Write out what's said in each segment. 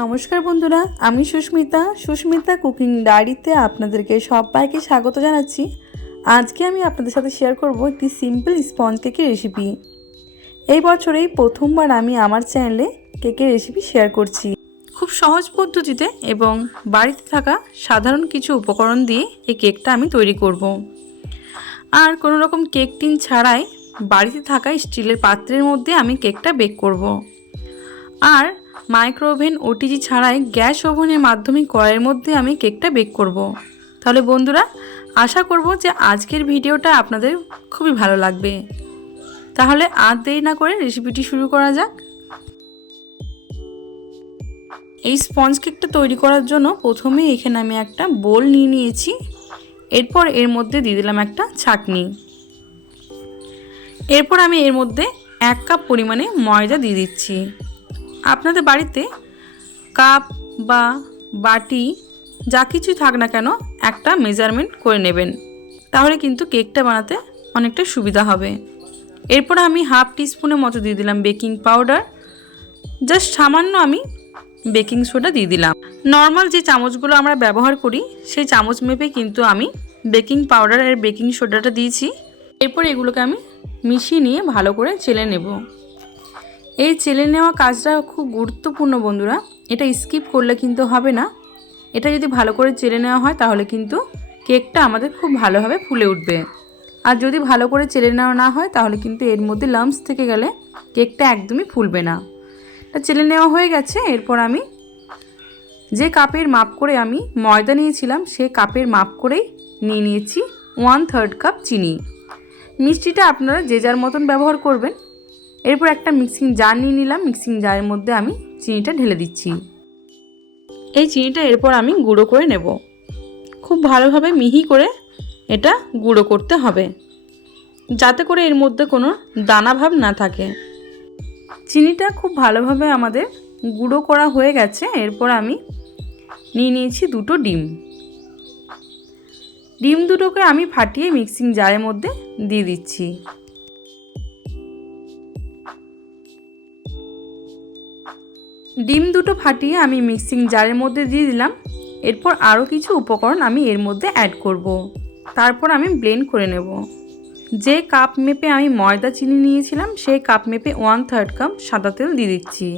নমস্কার বন্ধুরা, আমি সুস্মিতা কুকিং ডায়েরিতে আপনাদেরকে সবাইকে স্বাগত জানাচ্ছি। আজকে আমি আপনাদের সাথে শেয়ার করব একটি সিম্পল স্পঞ্জ কেকের রেসিপি। এই বছরেই প্রথমবার আমি আমার চ্যানেলে কেকের রেসিপি শেয়ার করছি। খুব সহজ পদ্ধতিতে এবং বাড়িতে থাকা সাধারণ কিছু উপকরণ দিয়ে এই কেকটা আমি তৈরি করব। আর কোনো রকম কেক টিন ছাড়াই বাড়িতে থাকা স্টিলের পাত্রের মধ্যে আমি কেকটা বেক করব। আর মাইক্রো ওভেন ওটিজি ছাড়াই গ্যাস ওভেনের মাধ্যমে কড়াইয়ের মধ্যে আমি কেকটা বেক করব। তাহলে বন্ধুরা, আশা করব যে আজকের ভিডিওটা আপনাদের খুবই ভালো লাগবে। তাহলে আর দেরি না করে রেসিপিটি শুরু করা যাক। এই স্পঞ্জ কেকটা তৈরি করার জন্য প্রথমে এখানে আমি একটা বোল নিয়ে নিয়েছি। এরপর এর মধ্যে দিয়ে দিলাম একটা ছাঁকনি। এরপর আমি এর মধ্যে 1 কাপ পরিমাণে ময়দা দিয়ে দিচ্ছি। আপনাদের বাড়িতে কাপ বা বাটি যা কিছু থাক না কেন একটা মেজারমেন্ট করে নেবেন, তাহলে কিন্তু কেকটা বানাতে অনেকটা সুবিধা হবে। এরপর আমি হাফ টিস্পুনের মতো দিয়ে দিলাম বেকিং পাউডার। জাস্ট সামান্য আমি বেকিং সোডা দিয়ে দিলাম। নর্মাল যে চামচগুলো আমরা ব্যবহার করি সেই চামচ মেপে কিন্তু আমি বেকিং পাউডার আর বেকিং সোডাটা দিয়েছি। এরপর এগুলোকে আমি মিশিয়ে নিয়ে ভালো করে চেলে নেব। এই চেলে নেওয়া কাজটা খুব গুরুত্বপূর্ণ বন্ধুরা, এটা স্কিপ করলে কিন্তু হবে না। এটা যদি ভালো করে চেলে নেওয়া হয় তাহলে কিন্তু কেকটা আমাদের খুব ভালোভাবে ফুলে উঠবে। আর যদি ভালো করে চেলে নেওয়া না হয় তাহলে কিন্তু এর মধ্যে লাম্পস থেকে গেলে কেকটা একদমই ফুলবে না। এটা চেলে নেওয়া হয়ে গেছে। এরপর আমি যে কাপের মাপ করে আমি ময়দা নিয়েছিলাম সেই কাপের মাপ করেই নিয়ে নিয়েছি 1/3 কাপ চিনি। মিষ্টিটা আপনারা যে যার মতন ব্যবহার করবেন। এরপর একটা মিক্সিং জার নিয়ে নিলাম। মিক্সিং জারের মধ্যে আমি চিনিটা ঢেলে দিচ্ছি। এই চিনিটা এরপর আমি গুঁড়ো করে নেব। খুব ভালোভাবে মিহি করে এটা গুঁড়ো করতে হবে, যাতে করে এর মধ্যে কোনো দানা ভাব না থাকে। চিনিটা খুব ভালোভাবে আমাদের গুঁড়ো করা হয়ে গেছে। এরপর আমি নিয়ে নিয়েছি 2টো ডিম। ডিম দুটোকে আমি ফাটিয়ে মিক্সিং জারের মধ্যে দিয়ে দিচ্ছি। ডিম দুটো ফাটিয়ে আমি মিক্সিং জারের মধ্যে দিয়ে দিলাম। এরপর আরও কিছু উপকরণ আমি এর মধ্যে অ্যাড করব। তারপর আমি ব্লেন্ড করে নেব। যে কাপ মেপে আমি ময়দা চিনি নিয়েছিলাম সেই কাপ মেপে 1/3 কাপ সাদা তেল দিয়ে দিচ্ছি।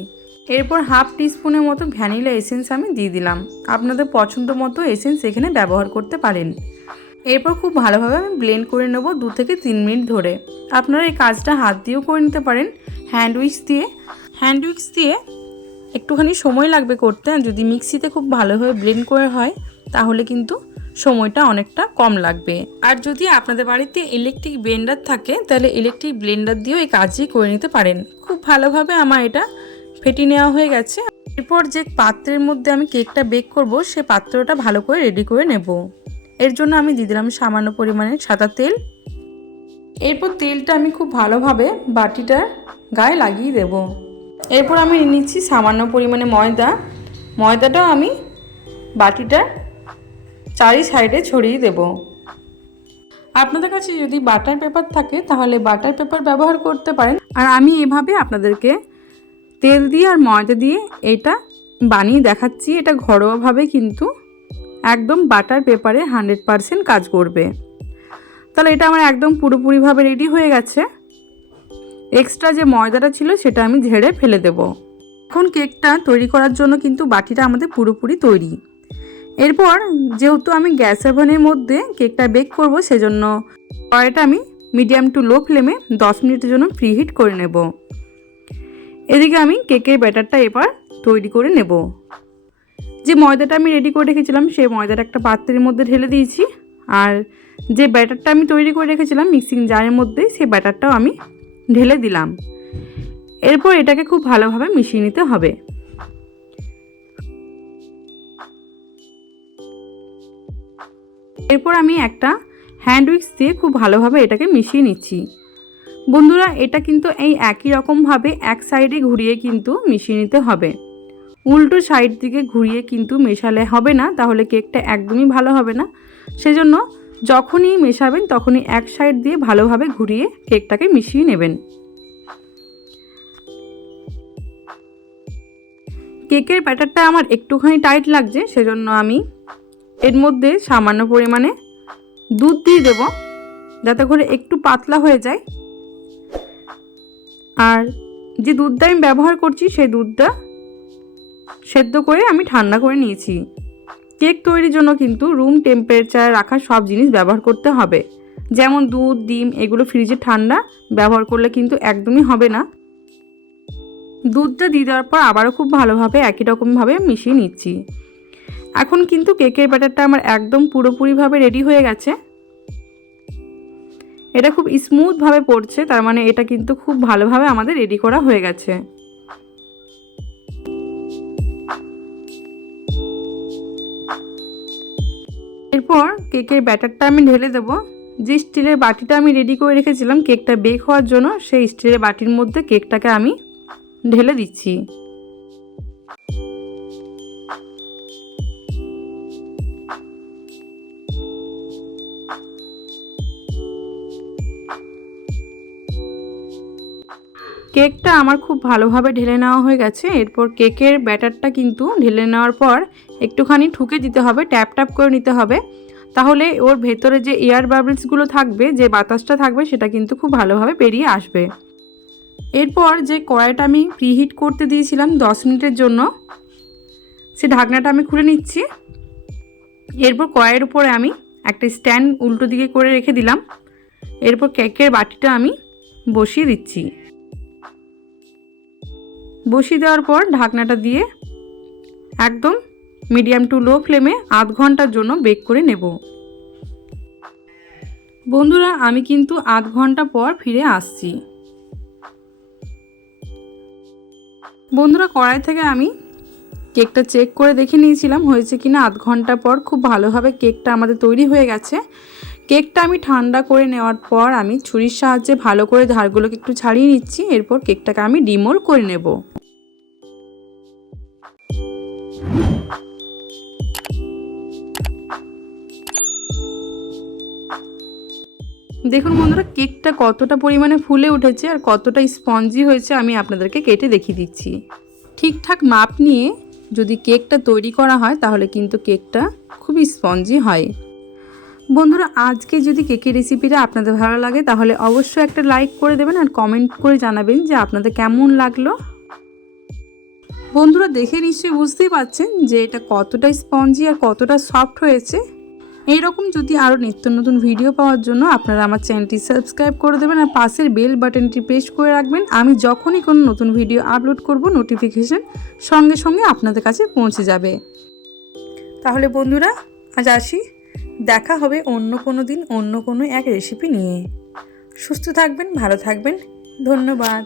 এরপর হাফ টিস্পুনের মতো ভ্যানিলা এসেন্স আমি দিয়ে দিলাম। আপনাদের পছন্দ মতো এসেন্স এখানে ব্যবহার করতে পারেন। এরপর খুব ভালোভাবে আমি ব্লেন্ড করে নেব 2 থেকে 3 মিনিট ধরে। আপনারা এই কাজটা হাত দিয়েও করে নিতে পারেন, হ্যান্ড উইক্স দিয়ে একটুখানি সময় লাগবে করতে। আর যদি মিক্সিতে খুব ভালোভাবে ব্লেন্ড করে হয় তাহলে কিন্তু সময়টা অনেকটা কম লাগবে। আর যদি আপনাদের বাড়িতে ইলেকট্রিক ব্লেন্ডার থাকে তাহলে ইলেকট্রিক ব্লেন্ডার দিয়েও এই কাজই করে নিতে পারেন। খুব ভালোভাবে আমার এটা ফেটিয়ে নেওয়া হয়ে গেছে। এরপর যে পাত্রের মধ্যে আমি কেকটা বেক করব সে পাত্রটা ভালো করে রেডি করে নেব। এর জন্য আমি দিয়ে দিলাম সামান্য পরিমাণে সাদা তেল। এরপর তেলটা আমি খুব ভালোভাবে বাটিটার গায়ে লাগিয়ে দেব। এরপর আমি নিচ্ছি সামান্য পরিমাণে ময়দাটাও আমি বাটিটার চারি সাইডে ছড়িয়ে দেব। আপনাদের কাছে যদি বাটার পেপার থাকে তাহলে বাটার পেপার ব্যবহার করতে পারেন। আর আমি এভাবে আপনাদেরকে তেল দিয়ে আর ময়দা দিয়ে এটা বানিয়ে দেখাচ্ছি। এটা ঘরোয়াভাবে কিন্তু একদম বাটার পেপারে 100% কাজ করবে। তাহলে এটা আমার একদম পুরোপুরিভাবে রেডি হয়ে গেছে। এক্সট্রা যে ময়দাটা ছিল সেটা আমি ঝেড়ে ফেলে দেব। এখন কেকটা তৈরি করার জন্য কিন্তু বাটিটা আমাদের পুরোপুরি তৈরি। এরপর যেহেতু আমি গ্যাস ওভেনের মধ্যে কেকটা বেক করব সেজন্য কড়াইটা আমি মিডিয়াম টু লো ফ্লেমে 10 মিনিটের জন্য প্রিহিট করে নেব। এদিকে আমি কেকের ব্যাটারটা এবার তৈরি করে নেব। যে ময়দাটা আমি রেডি করে রেখেছিলাম সেই ময়দাটা একটা পাত্রের মধ্যে ঢেলে দিয়েছি। আর যে ব্যাটারটা আমি তৈরি করে রেখেছিলাম মিক্সিং জারের মধ্যে সেই ব্যাটারটাও আমি ঢেলে দিলাম। এরপর এটাকে খুব ভালোভাবে মিশিয়ে নিতে হবে। এরপর আমি একটা হ্যান্ড উইক্স দিয়ে খুব ভালোভাবে এটাকে মিশিয়ে নিচ্ছি। বন্ধুরা, এটা কিন্তু এই একই রকমভাবে এক সাইডে ঘুরিয়ে কিন্তু মিশিয়ে নিতে হবে। উল্টো সাইড দিকে ঘুরিয়ে কিন্তু মেশালে হবে না, তাহলে কেকটা একদমই ভালো হবে না। সেজন্য যখনই মেশাবেন তখনই এক সাইড দিয়ে ভালোভাবে ঘুরিয়ে কেকটাকে মিশিয়ে নেবেন। কেকের ব্যাটারটা আমার একটুখানি টাইট লাগছে, সেজন্য আমি এর মধ্যে সামান্য পরিমাণে দুধ দিয়ে দেব, যাতে করে একটু পাতলা হয়ে যায়। আর যে দুধটা আমি ব্যবহার করছি সেই দুধটা সেদ্ধ করে আমি ঠান্ডা করে নিয়েছি। কেক তৈরির জন্য কিন্তু রুম টেম্পারেচারে রাখা সব জিনিস ব্যবহার করতে হবে, যেমন দুধ, ডিম, এগুলো ফ্রিজে ঠান্ডা ব্যবহার করলে কিন্তু একদমই হবে না। দুধটা দিয়ে দেওয়ার পর আবারও খুব ভালোভাবে একই রকমভাবে মিশিয়ে নিচ্ছি। এখন কিন্তু কেকের ব্যাটারটা আমার একদম পুরোপুরিভাবে রেডি হয়ে গেছে। এটা খুব স্মুথভাবে পড়ছে, তার মানে এটা কিন্তু খুব ভালোভাবে আমাদের রেডি করা হয়ে গেছে। এরপর কেকের ব্যাটারটা আমি ঢেলে দেব। যে স্টিলের বাটিটা আমি রেডি করে রেখেছিলাম কেকটা বেক হওয়ার জন্য, সেই স্টিলের বাটির মধ্যে কেকটাকে আমি ঢেলে দিচ্ছি। কেকটা আমার খুব ভালোভাবে ঢেলে নেওয়া হয়ে গেছে। এরপর কেকের ব্যাটারটা কিন্তু ঢেলে নেওয়ার পর একটুখানি ঠুকে দিতে হবে, ট্যাপ ট্যাপ করে নিতে হবে, তাহলে ওর ভেতরে যে এয়ার বাবলসগুলো থাকবে, যে বাতাসটা থাকবে, সেটা কিন্তু খুব ভালোভাবে বেরিয়ে আসবে। এরপর যে কড়াইটা আমি প্রিহিট করতে দিয়েছিলাম 10 মিনিটের জন্য, সে ঢাকনাটা আমি খুলে নিচ্ছি। এরপর কড়াইয়ের উপরে আমি একটা স্ট্যান্ড উল্টো দিকে করে রেখে দিলাম। এরপর কেকের বাটিটা আমি বসিয়ে দিচ্ছি। বসিয়ে দেওয়ার পর ঢাকনাটা দিয়ে একদম মিডিয়াম টু লো ফ্লেমে আধ ঘন্টার জন্য বেক করে নেব। বন্ধুরা, আমি কিন্তু আধ ঘন্টা পর ফিরে আসছি। বন্ধুরা, কড়াই থেকে আমি কেকটা চেক করে দেখে নিয়েছিলাম হয়েছে কিনা। আধ ঘন্টা পর খুব ভালোভাবে কেকটা আমাদের তৈরি হয়ে গেছে। কেকটা আমি ঠান্ডা করে নেওয়ার পর আমি ছুরির সাহায্যে ভালো করে ধারগুলোকে একটু ছাড়িয়ে নিচ্ছি। এরপর কেকটাকে আমি ডিমোল্ড করে নেব। দেখুন বন্ধুরা, কেকটা কতটা পরিমাণে ফুলে উঠেছে আর কতটা স্পঞ্জি হয়েছে আমি আপনাদেরকে কেটে দেখিয়ে দিচ্ছি। ঠিকঠাক মাপ নিয়ে যদি কেকটা তৈরি করা হয় তাহলে কিন্তু কেকটা খুবই স্পঞ্জি হয়। বন্ধুরা, আজকে যদি কেকের রেসিপিটা আপনাদের ভালো লাগে তাহলে অবশ্যই একটা লাইক করে দেবেন আর কমেন্ট করে জানাবেন যে আপনাদের কেমন লাগলো। বন্ধুরা, দেখে নিশ্চয়ই বুঝতেই পারছেন যে এটা কতটা স্পঞ্জি আর কতটা সফট হয়েছে। এইরকম যদি আরও নিত্য নতুন ভিডিও পাওয়ার জন্য আপনারা আমার চ্যানেলটি সাবস্ক্রাইব করে দেবেন আর পাশের বেল বাটনটি প্রেস করে রাখবেন। আমি যখনই কোনো নতুন ভিডিও আপলোড করব নোটিফিকেশন সঙ্গে সঙ্গে আপনাদের কাছে পৌঁছে যাবে। তাহলে বন্ধুরা, আজ আসি। দেখা হবে অন্য কোনো দিন অন্য কোনো এক রেসিপি নিয়ে। সুস্থ থাকবেন, ভালো থাকবেন। ধন্যবাদ।